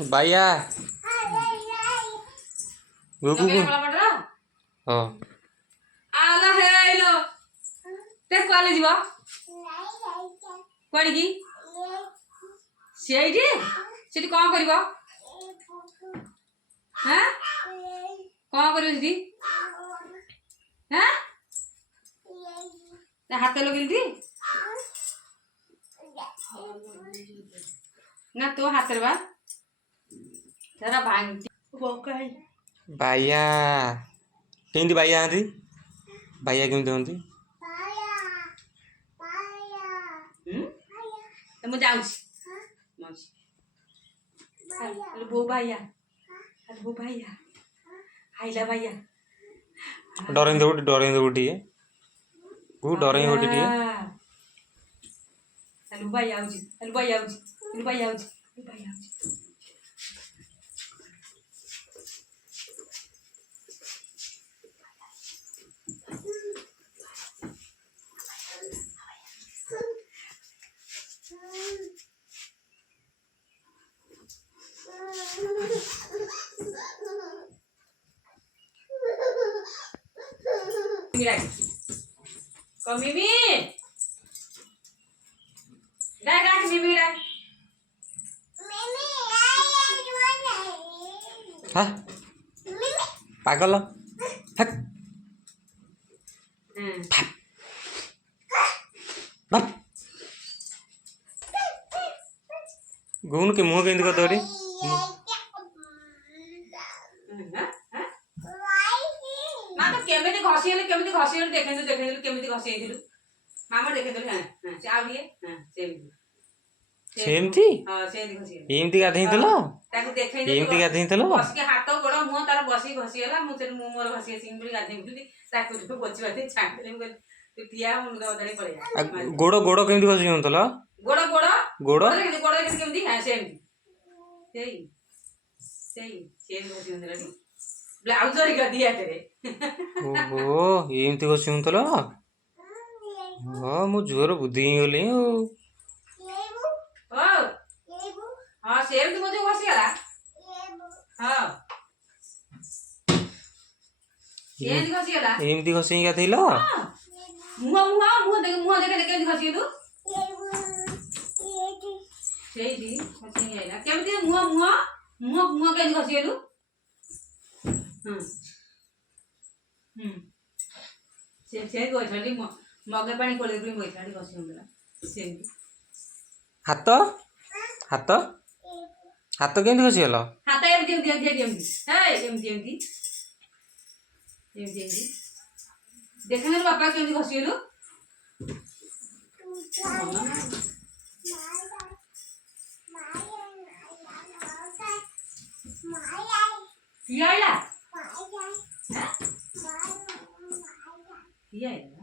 बाया गुगु गु ओ आला हेलो ते कॉलेज जीवा कोड़ी की सेठी सेठी कोन करबो हैं कोन करबो सेठी हैं ते हाथ लगेल दी ना तो हाथ रे बा तेरा भांग बोकाई बाया केंदी बाया आंती बाया केमती होंती तो मुझे आउच अरे बो भैया आइला भैया डरें दो टिके गु डरें दो टिके हेलो भैया ouch Mimi, dah Mimi dah. हाँ पागल हट बाप गुन के मुंह केंदी करते बड़ी माँ तो केमिति घसी देखेंदु केमिति घसी दिलु मामा देखेंदु हां चाव दिए हां सेमती हां सेमति घसी एमती गाधई तलो ताकू देखेंदु एमती गाधई तलो बस के हाथ गोड़ मुंह तार बसी घसी होला मु तेन मुंह मोर घसी सिंगली गाधई बुली ताकू तो बची बाते छांटे मु तू तिया मुंडा बदले पड़े गोड़ केमती घसी होतलो गोड़ गोड़ केमती हां सेम सेम घसी होतला ब्लाउज री गदी आते ओहो एमती घसी होतलो हां मु जोर बुद्धि गली ओ हां सेम तो मुझे घसी होला हां सेम घसी होला एमती घसी गाधइलो मुंह देखे केमती घसी दु सेही घसी आइला केमती मुंह केमती घसी हेलु से गोइछाडी मगे पानी कोले भी गोइछाडी घसी होला से हाथ हाथ हाथ केमती घसी हलो हाथ एमती देखने बापा केमती घसी हेलु किया आइला किया आइला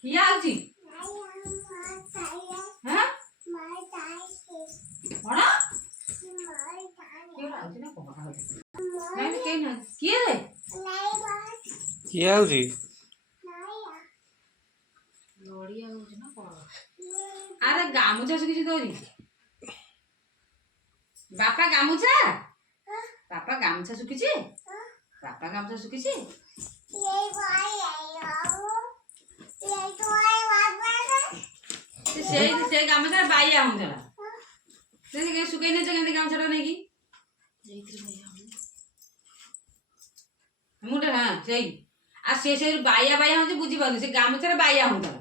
किया आउची हां बड़ा क्यों आउची ना बड़ा नहीं के ना किए रे किया होजी लोड़ी आउची ना बड़ा अरे गामुछा से किछि दोरी बापा गामुछा सुखिछि बापा गामुछा सुखिछि से गामुछा बाइया हुंजला से के सुकैने जगह गामुछा नै की मुंडे हां सही आ से बाइया हुंजे बुझी पाउ से गामुछा बाइया हुंजला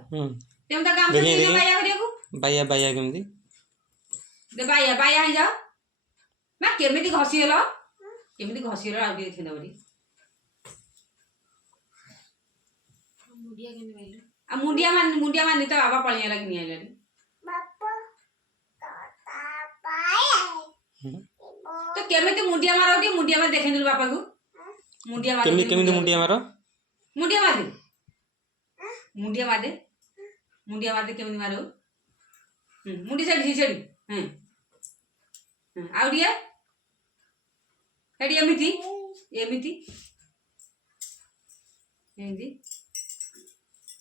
तेम त गामुछा नै बाइया करियकु बाया केमती दे बाइया हे जाओ ना केमिति घसी हेलो आ दे थिना बडी मुंडिया मान तो बाबा पळिया लाग नि आइला तो केमिति मुंडिया मार देखें दिल बापा को मुंडिया मार केमिति मुंडिया मार दे केमिति मारो मुंडी छड़ी आउडिया हेडी एमिति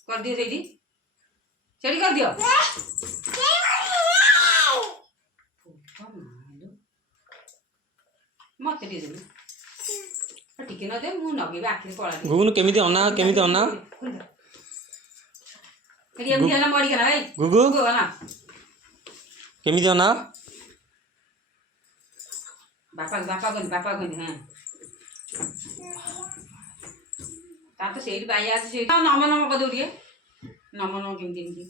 कर दियो छड़ी कर दियो ମତେ ଟିକେ ଦେବି ଟିକେ ନ ଦେ ମୁଁ ନଗେଇବି ଆଖିରେ କଳା ଟିକେ ଗୁଗୁନୁ କେମିତି ଅନା ଏମିତି ହେଲା ମରିଗଲା ଭାଇ ଗୁଗୁ ଗଲା କେମିତି ଅନା ବାପା କହିଲି ହଁ ତା ତ ସେଇଠି ବାଇଆ ଅଛି ସେଇଠି ନମ କରିଦେବୁ ଟିକେ ନମ କେମିତି ଏମିତି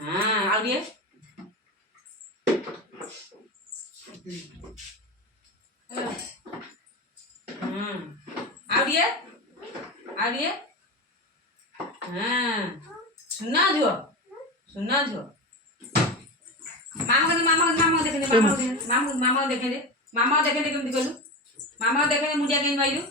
ହଁ ଆଉ ଟିକେ ଆଉ ଟିକେ ହଁ ସୁନା ଝୁଅ ମାମା ଦେଖେ କେମିତି କଲୁ ମାମା ଦେଖେ ମୁଣ୍ଡିଆ କେମିତି ମାଇଲୁ